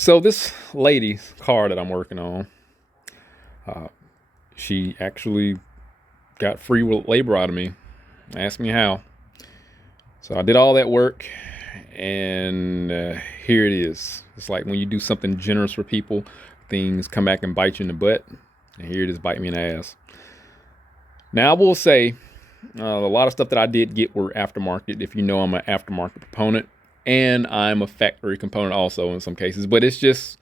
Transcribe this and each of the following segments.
So this lady's car that I'm working on, she actually got free labor out of me. Asked me how. So I did all that work, and here it is. It's like when you do something generous for people, things come back and bite you in the butt. And here it is biting me in the ass. Now I will say, a lot of stuff that I did get were aftermarket. If you know, I'm an aftermarket proponent, and I'm a factory component also in some cases. But it's just,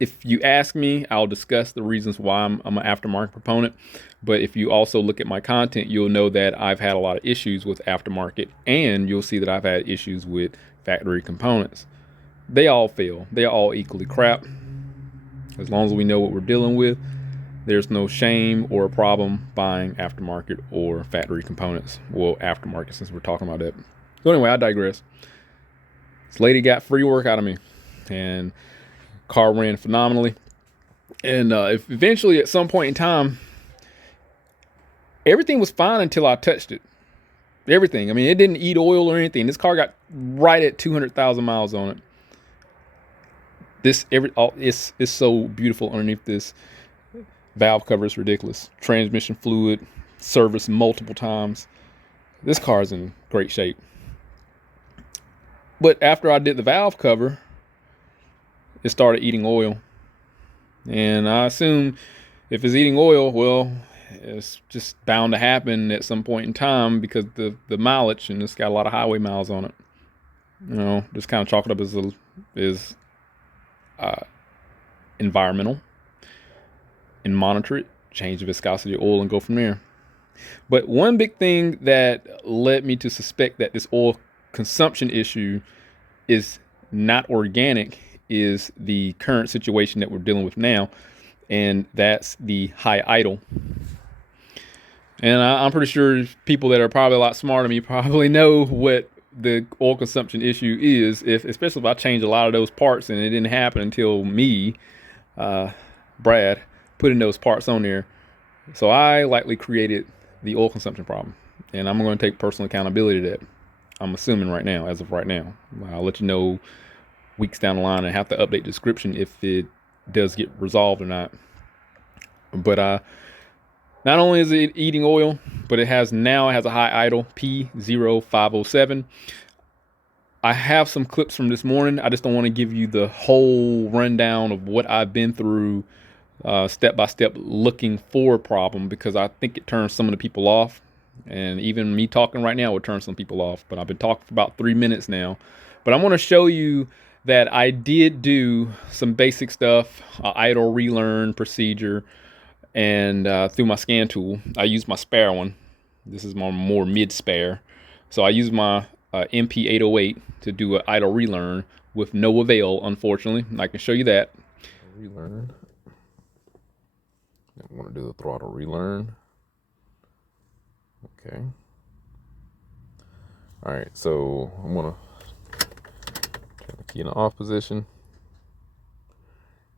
if you ask me, I'll discuss the reasons why I'm an aftermarket proponent. But if you also look at my content, you'll know that I've had a lot of issues with aftermarket, and you'll see that I've had issues with factory components. They all fail. They are all equally crap. As long as we know what we're dealing with, there's no shame or a problem buying aftermarket or factory components. Well, aftermarket, since we're talking about it. So anyway, I digress. This lady got free work out of me, and car ran phenomenally. And if eventually at some point in time, everything was fine until I touched it. Everything. I mean, it didn't eat oil or anything. This car got right at 200,000 miles on it. It's so beautiful underneath this valve cover. Is ridiculous. Transmission fluid serviced multiple times. This car is in great shape. But after I did the valve cover, it started eating oil. And I assume if it's eating oil, well, it's just bound to happen at some point in time because the mileage, and it's got a lot of highway miles on it. You know, just kind of chalk it up as environmental, and monitor it, change the viscosity of oil, and go from there. But one big thing that led me to suspect that this oil consumption issue is not organic is the current situation that we're dealing with now, and that's the high idle. And I'm pretty sure people that are probably a lot smarter than me probably know what the oil consumption issue is, especially if I change a lot of those parts and it didn't happen until me, Brad, putting those parts on there. So I likely created the oil consumption problem, and I'm going to take personal accountability to that. I'm assuming right now, as of right now. I'll let you know weeks down the line and have to update the description if it does get resolved or not. But not only is it eating oil, but it has a high idle, P0507. I have some clips from this morning. I just don't want to give you the whole rundown of what I've been through step by step looking for a problem, because I think it turns some of the people off. And even me talking right now would turn some people off. But I've been talking for about 3 minutes now. But I want to show you that I did do some basic stuff, idle relearn procedure, and through my scan tool. I used my spare one. This is my more mid spare. So I used my MP808 to do an idle relearn with no avail, unfortunately. I can show you that. Relearn. I'm going to do the throttle relearn. Okay. All right, so I'm going to turn the key in the off position.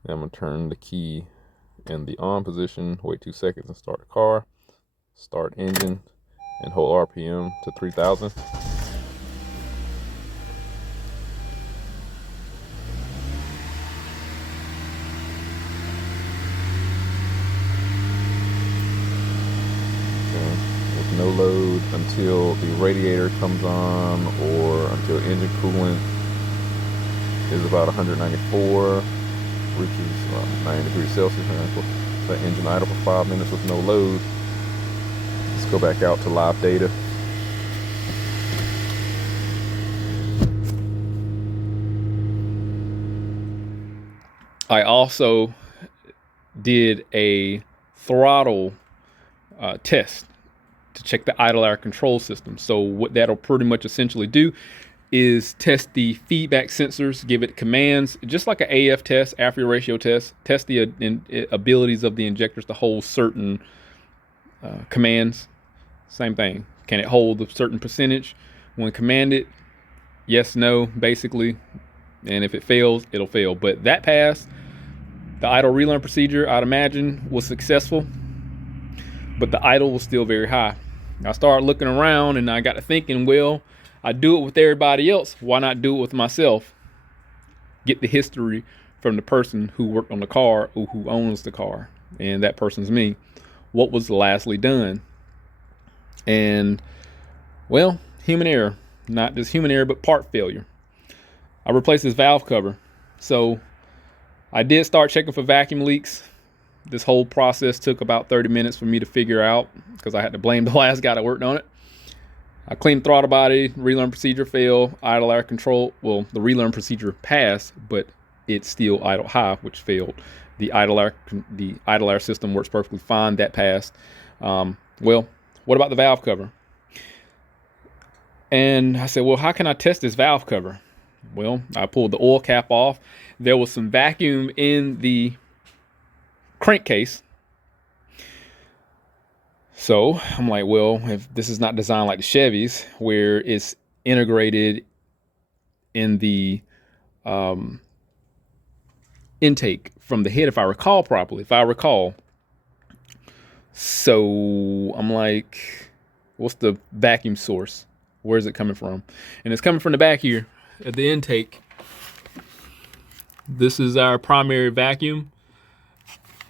Then I'm going to turn the key in the on position, wait 2 seconds and start the car. Start engine and hold RPM to 3,000. No load until the radiator comes on, or until engine coolant is about 194, reaches 90 degrees Celsius. Let engine idle for 5 minutes with no load. Let's go back out to live data. I also did a throttle test to check the idle air control system. So what that'll pretty much essentially do is test the feedback sensors, give it commands, just like an AF test, air-fuel ratio test, test the abilities of the injectors to hold certain commands. Same thing. Can it hold a certain percentage when commanded? Yes, no, basically. And if it fails, it'll fail. But that passed. The idle relearn procedure, I'd imagine, was successful, but the idle was still very high. I started looking around and I got to thinking, well, I do it with everybody else. Why not do it with myself? get the history from the person who worked on the car or who owns the car, and that person's me. What was lastly done? And well, human error, not just human error, but part failure. I replaced this valve cover. So I did start checking for vacuum leaks. This whole process took about 30 minutes for me to figure out because I had to blame the last guy that worked on it. I cleaned throttle body, relearn procedure failed, idle air control. Well, the relearn procedure passed, but it's still idle high, which failed. The idle air system works perfectly fine. That passed. Well, what about the valve cover? And I said, well, how can I test this valve cover? Well, I pulled the oil cap off. There was some vacuum in the crankcase. So I'm like, well, if this is not designed like the Chevys, where it's integrated in the intake from the head, if I recall properly, So I'm like, what's the vacuum source? Where's it coming from? And it's coming from the back here at the intake. This is our primary vacuum.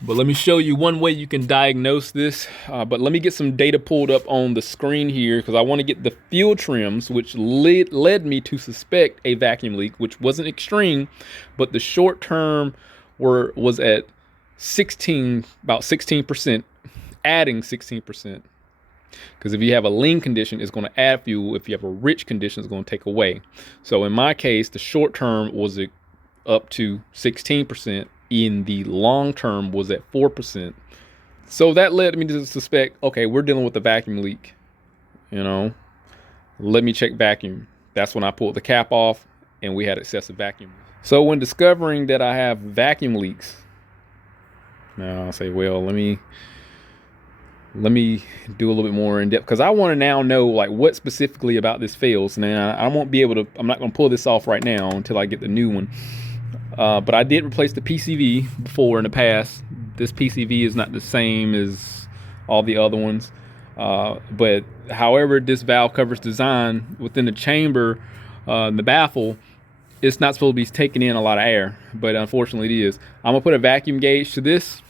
But let me show you one way you can diagnose this. But let me get some data pulled up on the screen here because I want to get the fuel trims, which led me to suspect a vacuum leak, which wasn't extreme, but the short term was at about 16%, adding 16%. Because if you have a lean condition, it's going to add fuel. If you have a rich condition, it's going to take away. So in my case, the short term was up to 16%. In the long term was at 4%. So that led me to suspect, okay, we're dealing with a vacuum leak. Let me check vacuum. That's when I pulled the cap off and we had excessive vacuum. So when discovering that I have vacuum leaks, now I'll say, well, let me do a little bit more in depth because I want to now know like what specifically about this fails. Now I'm not going to pull this off right now until I get the new one. But I did replace the PCV before in the past. This PCV is not the same as all the other ones. But however this valve cover is designed within the chamber, the baffle, it's not supposed to be taking in a lot of air, but unfortunately it is. I'm gonna put a vacuum gauge to this,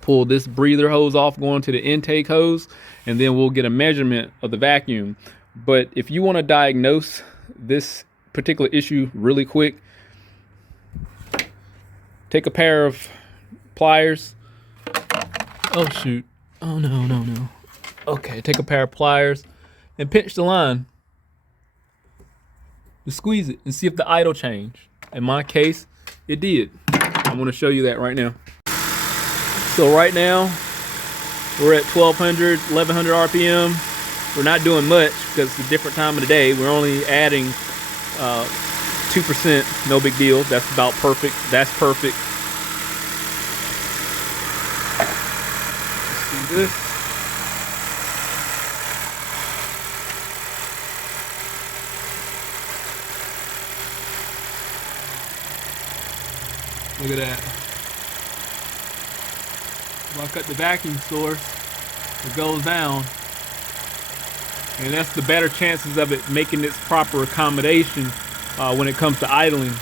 pull this breather hose off going to the intake hose, and then we'll get a measurement of the vacuum. But if you want to diagnose this particular issue really quick, take a pair of pliers. Oh shoot. Oh no. Okay, take a pair of pliers and pinch the line. Just squeeze it and see if the idle changed. In my case, it did. I'm gonna show you that right now. So right now, we're at 1200, 1100 RPM. We're not doing much because it's a different time of the day. We're only adding 2%, no big deal. That's about perfect. That's perfect. Let's do this. Look at that. If I cut the vacuum source, it goes down. And that's the better chances of it making its proper accommodation when it comes to idling.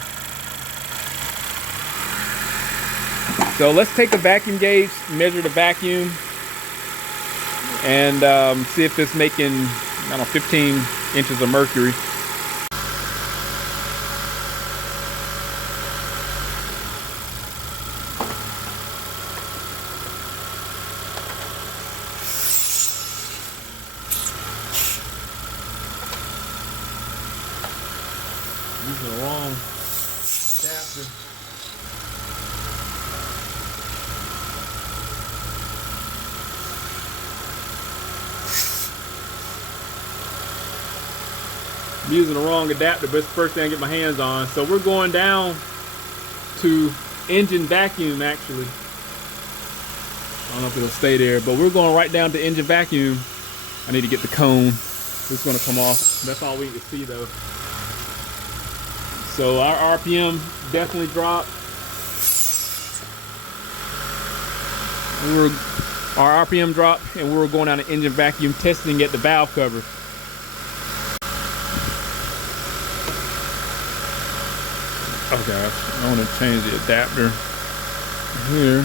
So let's take a vacuum gauge, measure the vacuum, and see if it's making, 15 inches of mercury. Using the wrong adapter. I'm using the wrong adapter, but it's the first thing I get my hands on. So we're going down to engine vacuum actually. I don't know if it'll stay there, but we're going right down to engine vacuum. I need to get the cone. It's gonna come off. That's all we can see though. So our RPM definitely dropped. Our RPM dropped, and we were going down to engine vacuum testing at the valve cover. Okay, I want to change the adapter here.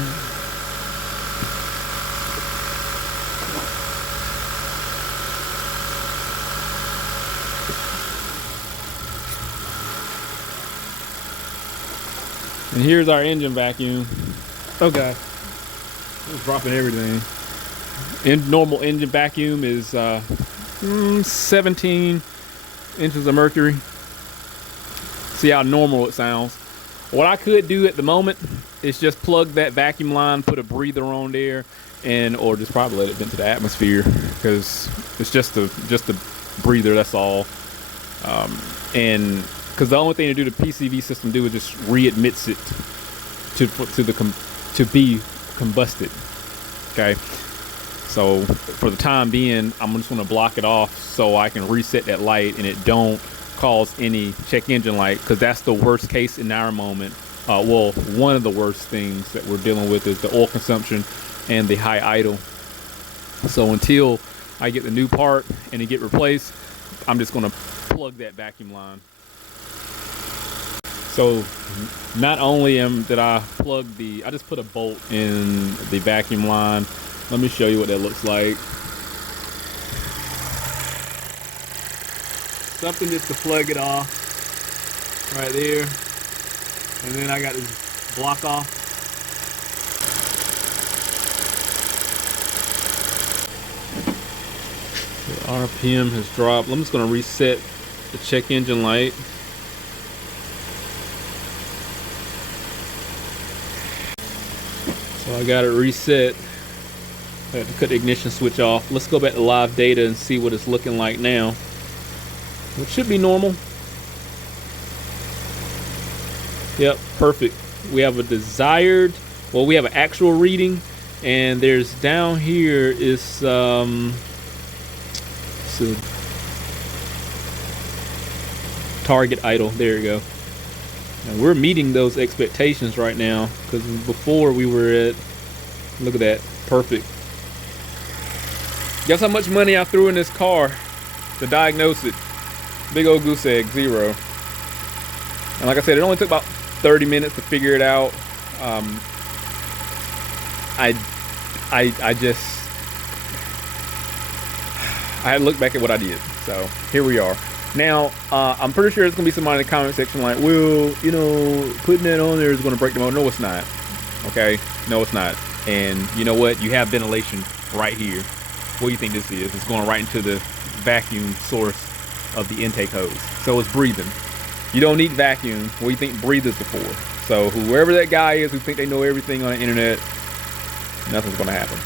And here's our engine vacuum. Okay, it's dropping everything. Normal engine vacuum is 17 inches of mercury. See how normal it sounds. What I could do at the moment is just plug that vacuum line, put a breather on there, or just probably let it vent to the atmosphere, because it's just a breather. That's all. And because the only thing to do the PCV system do is just readmits it to be combusted. Okay. So for the time being, I'm just going to block it off so I can reset that light and it don't cause any check engine light, because that's the worst case in our moment. Well, one of the worst things that we're dealing with is the oil consumption and the high idle. So until I get the new part and it get replaced, I'm just going to plug that vacuum line. So not only did I plug I just put a bolt in the vacuum line. Let me show you what that looks like. Something just to plug it off right there. And then I got this block off. The RPM has dropped. I'm just going to reset the check engine light. So I got it reset. I have to cut the ignition switch off. Let's go back to live data and see what it's looking like now. It should be normal. Yep, perfect. We have a desired, well, we have an actual reading, and there's down here is so target idle. There you go. And we're meeting those expectations right now, because before we were at, look at that, perfect. Guess how much money I threw in this car to diagnose it? Big old goose egg, zero. And like I said, it only took about 30 minutes to figure it out. I had to look back at what I did. So here we are. Now, I'm pretty sure there's going to be somebody in the comment section like, well, you know, putting that on there is going to break the motor. No, it's not. Okay? No, it's not. And you know what? You have ventilation right here. What do you think this is? It's going right into the vacuum source of the intake hose. So it's breathing. You don't need vacuum. What do you think breathers are for? So whoever that guy is who think they know everything on the internet, nothing's going to happen.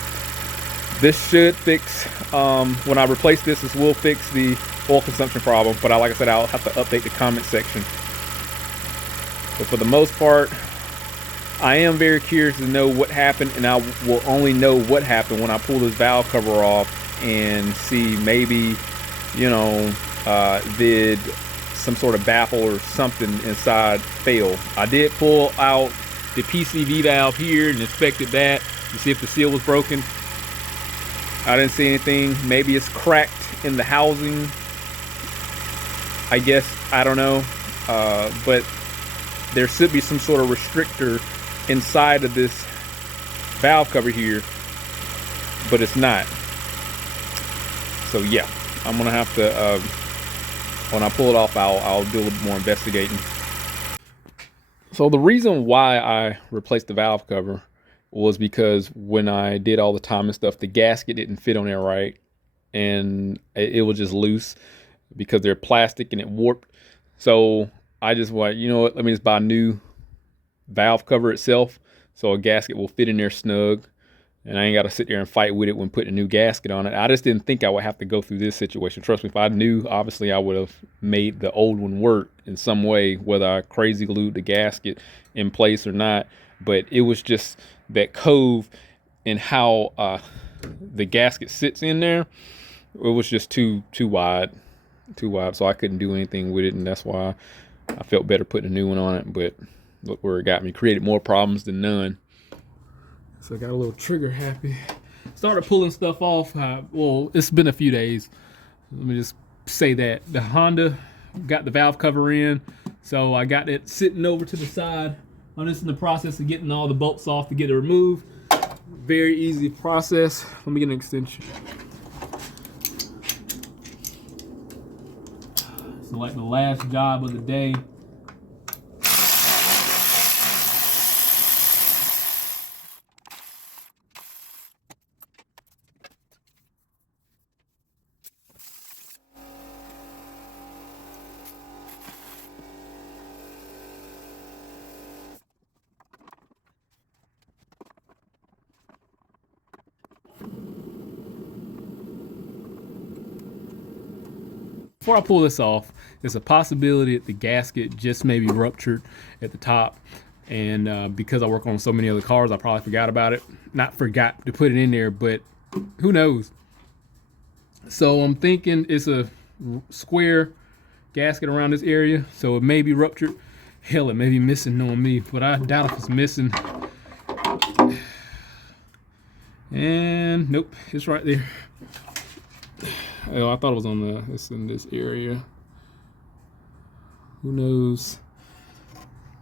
This should fix, when I replace this will fix the oil consumption problem. But like I said, I'll have to update the comment section. But for the most part, I am very curious to know what happened, and I will only know what happened when I pull this valve cover off and see maybe, you know, did some sort of baffle or something inside fail. I did pull out the PCV valve here and inspected that to see if the seal was broken. I didn't see anything. Maybe it's cracked in the housing, I guess. I don't know. But there should be some sort of restrictor inside of this valve cover here, but it's not. So yeah, I'm gonna have to when I pull it off, I'll do a little more investigating. So the reason why I replaced the valve cover was because when I did all the timing stuff, the gasket didn't fit on there right, and it was just loose because they're plastic and it warped. So I just went, you know what, let me just buy a new valve cover itself so a gasket will fit in there snug, and I ain't got to sit there and fight with it when putting a new gasket on it. I just didn't think I would have to go through this situation. Trust me, if I knew, obviously I would have made the old one work in some way, whether I crazy glued the gasket in place or not. But it was just that cove and how the gasket sits in there, it was just too wide, so I couldn't do anything with it, and that's why I felt better putting a new one on it. But look where it got me. Created more problems than none. So I got a little trigger happy. Started pulling stuff off. Well, it's been a few days. Let me just say that. The Honda got the valve cover in. So I got it sitting over to the side. I'm just in the process of getting all the bolts off to get it removed. Very easy process. Let me get an extension. So like the last job of the day. Before I pull this off, there's a possibility that the gasket just may be ruptured at the top. And because I work on so many other cars, I probably forgot about it. Not forgot to put it in there, but who knows? So I'm thinking it's a square gasket around this area, so it may be ruptured. Hell, it may be missing, knowing me, but I doubt if it's missing. And nope, it's right there. Oh, I thought it was on the, it's in this area. Who knows?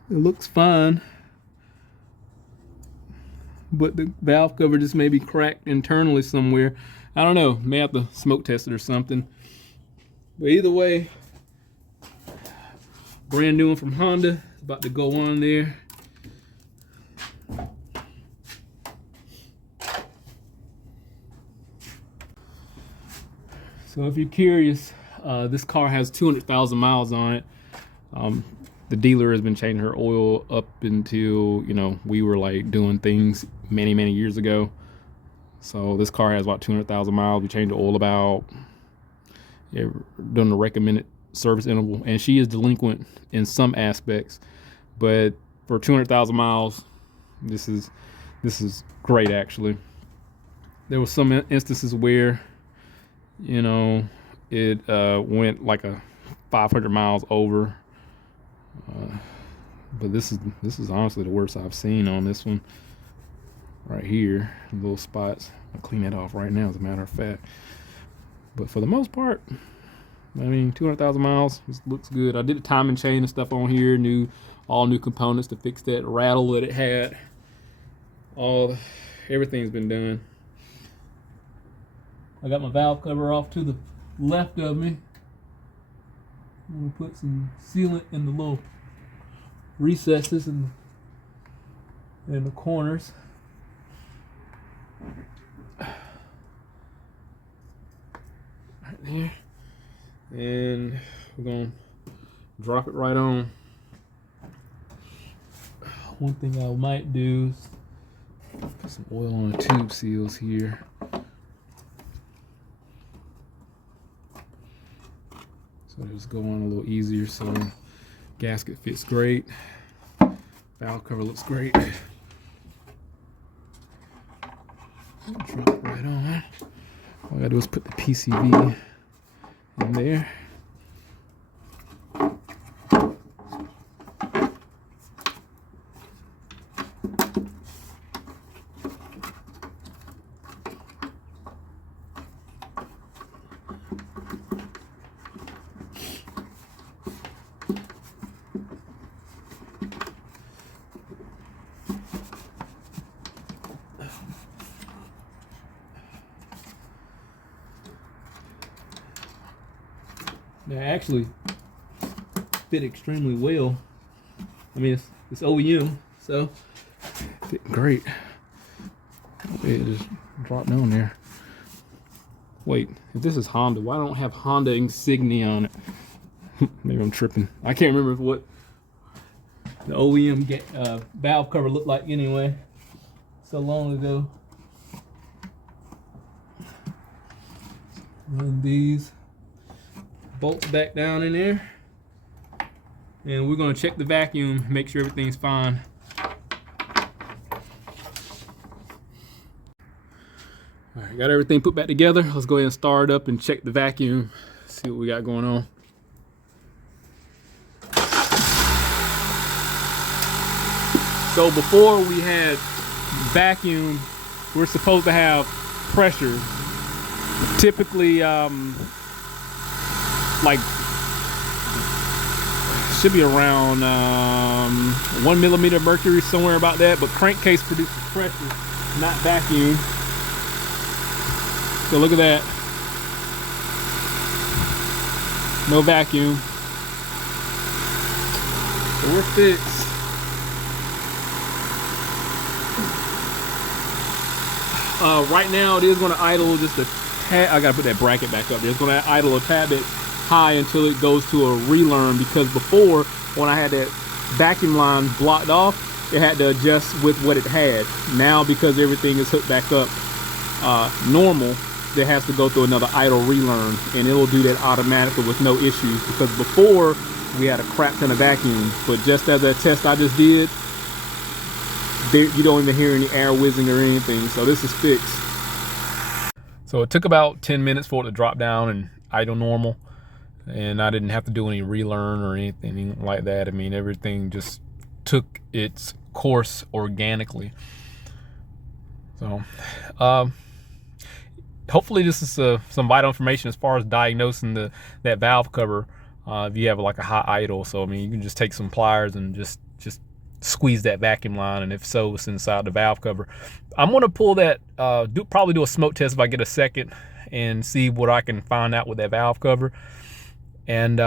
It looks fine. But the valve cover just may be cracked internally somewhere. I don't know, may have to smoke test it or something. But either way, brand new one from Honda. It's about to go on there. So if you're curious, this car has 200,000 miles on it. The dealer has been changing her oil up until, you know, we were like doing things many years ago. So this car has about 200,000 miles. We changed the oil about, yeah, done the recommended service interval, and she is delinquent in some aspects, but for 200,000 miles, this is great actually. There was some instances where, you know, it went like a 500 miles over, but this is honestly the worst I've seen on this one. Right here, little spots. I'll clean that off right now, as a matter of fact. But for the most part, I mean, 200,000 miles, this looks good. I did the timing chain and stuff on here, all new components to fix that rattle that it had. Everything's been done. I got my valve cover off to the left of me. I'm gonna put some sealant in the little recesses and in the corners. Right there. And we're gonna drop it right on. One thing I might do is put some oil on the tube seals here. So they just go on a little easier, so gasket fits great. Valve cover looks great. Drop it right on. All I gotta do is put the PCV in there. They actually fit extremely well. I mean, it's OEM, so fit great. It just dropped down there. Wait, if this is Honda, why don't I have Honda insignia on it? Maybe I'm tripping. I can't remember what the OEM valve cover looked like anyway. So long ago. Run these bolts back down in there, and we're going to check the vacuum, make sure everything's fine. All right, got everything put back together. Let's go ahead and start it up and check the vacuum, see what we got going on. So before we had vacuum, we're supposed to have pressure. Typically, like should be around 1 millimeter of mercury, somewhere about that. But crankcase produces pressure, not vacuum. So look at that. No vacuum. So we're fixed. Right now it is going to idle just a tad. I gotta put that bracket back up there. It's going to idle a tad bit high until it goes to a relearn, because before, when I had that vacuum line blocked off, it had to adjust with what it had. Now, because everything is hooked back up normal, it has to go through another idle relearn, and it will do that automatically with no issues, because before we had a crap ton of vacuum. But just as that test I just did, you don't even hear any air whizzing or anything. So this is fixed. So it took about 10 minutes for it to drop down and idle normal, and I didn't have to do any relearn or anything like that. I mean, everything just took its course organically. So hopefully this is some vital information as far as diagnosing that valve cover if you have like a high idle. So I mean, you can just take some pliers and just squeeze that vacuum line, and if so, it's inside the valve cover. I'm going to pull that, probably do a smoke test if I get a second, and see what I can find out with that valve cover. And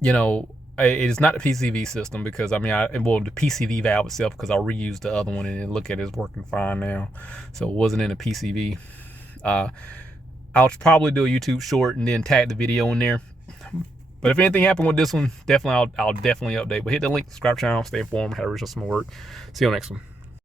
you know, it is not the PCV system, because I mean, the PCV valve itself, because I reused the other one and look at it, it's working fine now. So it wasn't in a PCV. I'll probably do a YouTube short and then tag the video in there. But if anything happened with this one, definitely I'll definitely update. But hit the link, subscribe channel, stay informed, how to reach us some work. See you on the next one.